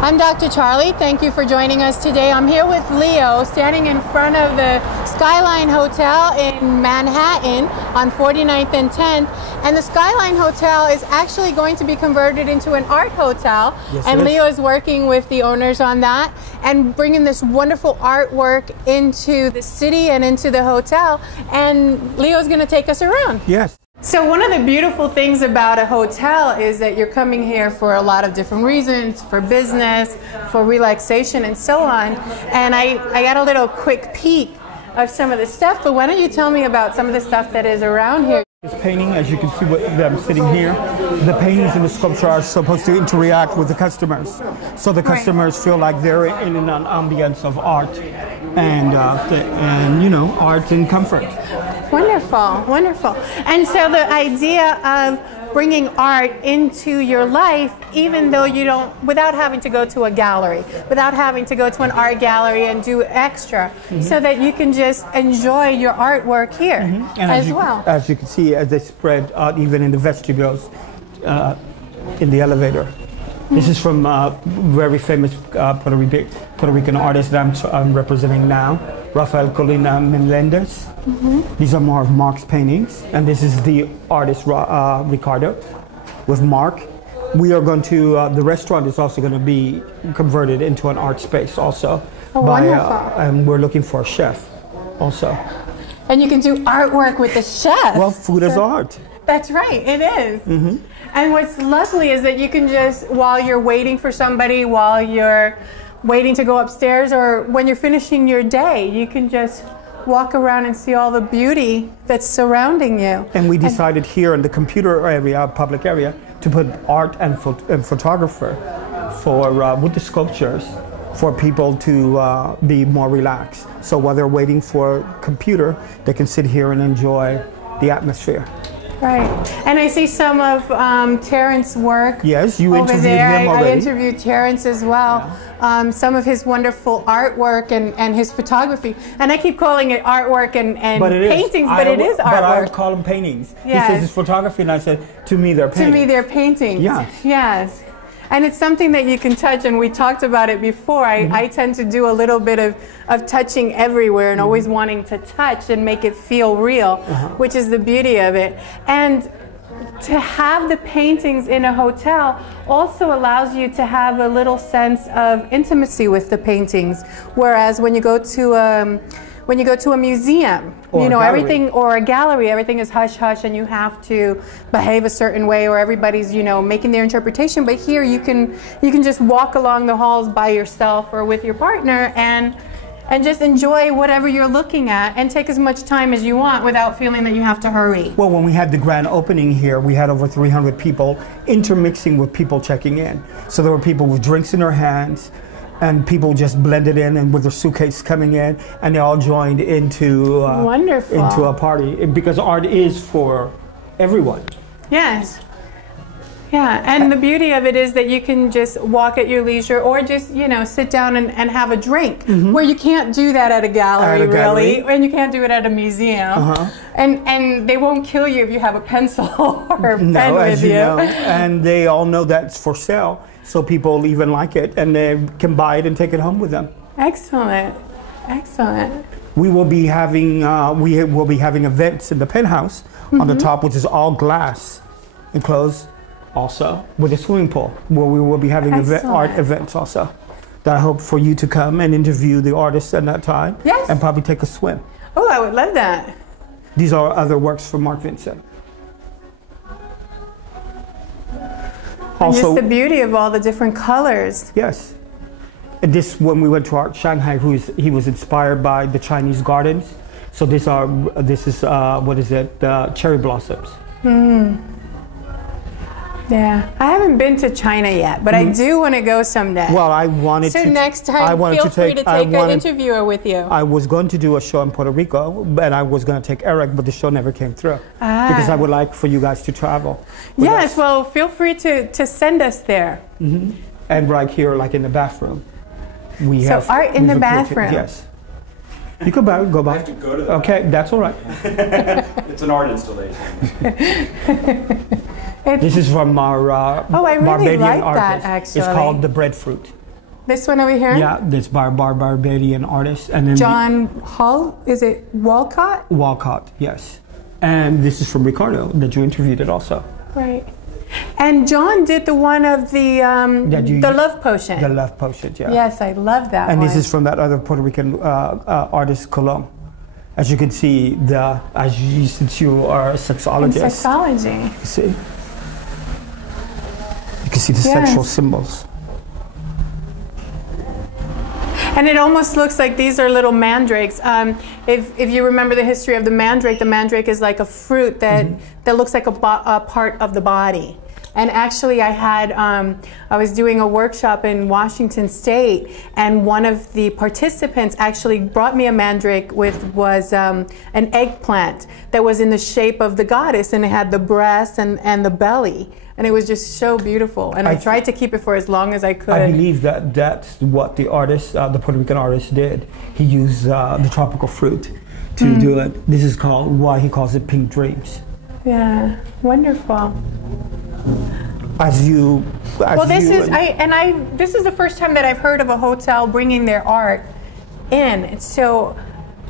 I'm Dr. Charley. Thank you for joining us today. I'm here with Leo, standing in front of the Skyline Hotel in Manhattan on 49th and 10th. And the Skyline Hotel is actually going to be converted into an art hotel. Yes, and Leo is working with the owners on that and bringing this wonderful artwork into the city and into the hotel. And Leo's going to take us around. Yes. So one of the beautiful things about a hotel is that you're coming here for a lot of different reasons, for business, for relaxation, and so on. And I got a little quick peek of some of the stuff, but why don't you tell me about some of the stuff that is around here? This painting, as you can see them sitting here, the paintings and the sculpture are supposed to interact with the customers. So the customers feel like they're in an ambience of art and you know, art and comfort. Wonderful, wonderful. And so the idea of bringing art into your life, even though you don't, without having to go to a gallery, without having to go to an art gallery and do extra, so that you can just enjoy your artwork here as well. As you can see, as they spread out even in the vestibules, in the elevator. This is from very famous Puerto Rican artist that I'm representing now, Rafael Colina Melendez. These are more of Mark's paintings, and this is the artist Ricardo with Mark. We are going to, the restaurant is also going to be converted into an art space also. Oh, wonderful. And we're looking for a chef also. And you can do artwork with the chef. Well, food is art. That's right, it is. And what's lovely is that you can just, while you're waiting for somebody, while you're waiting to go upstairs, or when you're finishing your day, you can just walk around and see all the beauty that's surrounding you. And we decided here in the computer area, public area, to put art and photographer for with the sculptures for people to be more relaxed. So while they're waiting for computer, they can sit here and enjoy the atmosphere. Right. And I see some of Terrence's work. Yes, you over interviewed there. him already. I interviewed Terrence as well. Yeah. Some of his wonderful artwork and his photography. And I keep calling it artwork and paintings, but it is artwork. But I call them paintings. Yes. He says it's photography, and I said, to me, they're paintings. To me, they're paintings. Yes. Yes. And it's something that you can touch, and we talked about it before. I tend to do a little bit of touching everywhere and always wanting to touch and make it feel real, which is the beauty of it. And to have the paintings in a hotel also allows you to have a little sense of intimacy with the paintings, whereas when you go to a museum, or you know, everything, or a gallery, everything is hush hush and you have to behave a certain way, or everybody's, you know, making their interpretation. But here you can just walk along the halls by yourself or with your partner and just enjoy whatever you're looking at and take as much time as you want without feeling that you have to hurry. Well, when we had the grand opening here, we had over 300 people intermixing with people checking in. So there were people with drinks in their hands, and people just blended in and with their suitcase coming in, and they all joined into a party, because art is for everyone. Yes. Yeah, and the beauty of it is that you can just walk at your leisure, or just, you know, sit down and have a drink, where you can't do that at a gallery, really, and you can't do it at a museum. And they won't kill you if you have a pencil or a pen with you. Know. And they all know that's for sale. So people even like it, and they can buy it and take it home with them. Excellent, excellent. We will be having events in the penthouse on the top, which is all glass enclosed, also with a swimming pool, where we will be having art events also. That I hope for you to come and interview the artists at that time. Yes. And probably take a swim. Oh, I would love that. These are other works from Mark Vincent. And just the beauty of all the different colors. Yes. And this, when we went to Art Shanghai, he was inspired by the Chinese gardens. So this is what is it? Cherry blossoms. Yeah, I haven't been to China yet, but I do want to go someday. Well, I wanted to. So next time, feel free to take an interviewer with you. I was going to do a show in Puerto Rico, and I was going to take Eric, but the show never came through. Because I would like for you guys to travel. Yes, well, feel free to send us there. And right here, like in the bathroom, we have art in the bathroom. Yes. You could go by. I have to go to the Okay, that's all right. It's an art installation. This is from our I really Barbadian like artist. that, actually. It's called the breadfruit. This one over here? Yeah, that's by a Barbadian artist. And then John Hull, is it Walcott? Walcott, yes. And this is from Ricardo, that you interviewed it also. Right. And John did the one of the love potion. The love potion, yeah. Yes, I love that and one. this is from that other Puerto Rican artist, Colón. As you can see, since you are a sexologist. In sexology. You see? You can see the sexual symbols. And it almost looks like these are little mandrakes. If you remember the history of the mandrake is like a fruit that looks like a part of the body. And actually, I was doing a workshop in Washington State, and one of the participants actually brought me a mandrake was an eggplant that was in the shape of the goddess, and it had the breast and the belly. And it was just so beautiful. And I tried to keep it for as long as I could. I believe that's what the artist, the Puerto Rican artist, did. He used the tropical fruit to do it. This is why he calls it Pink Dreams. Yeah, wonderful. This is the first time that I've heard of a hotel bringing their art in. So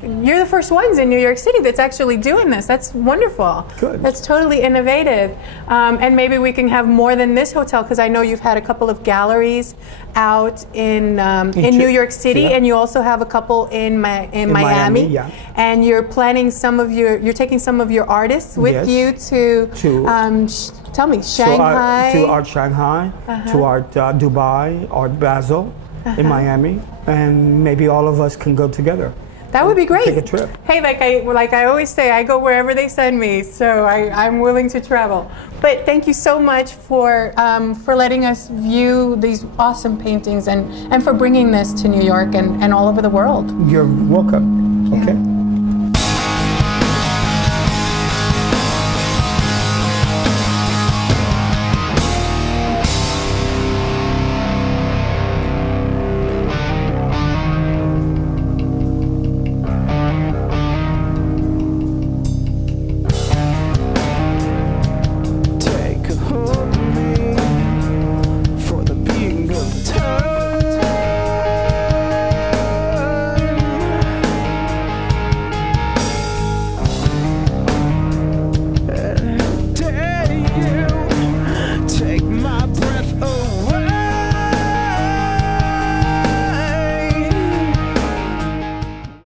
you're the first ones in New York City that's actually doing this. That's wonderful. Good. That's totally innovative. And maybe we can have more than this hotel, because I know you've had a couple of galleries out in New York City, and you also have a couple in Miami. Yeah. And you're planning you're taking some of your artists with you to tell me, Shanghai. To Art Shanghai, to Art Dubai, Art Basel in Miami, and maybe all of us can go together. That would be great. Take a trip. Hey, like I always say, I go wherever they send me, so I'm willing to travel. But thank you so much for letting us view these awesome paintings and for bringing this to New York and all over the world. You're welcome. Okay.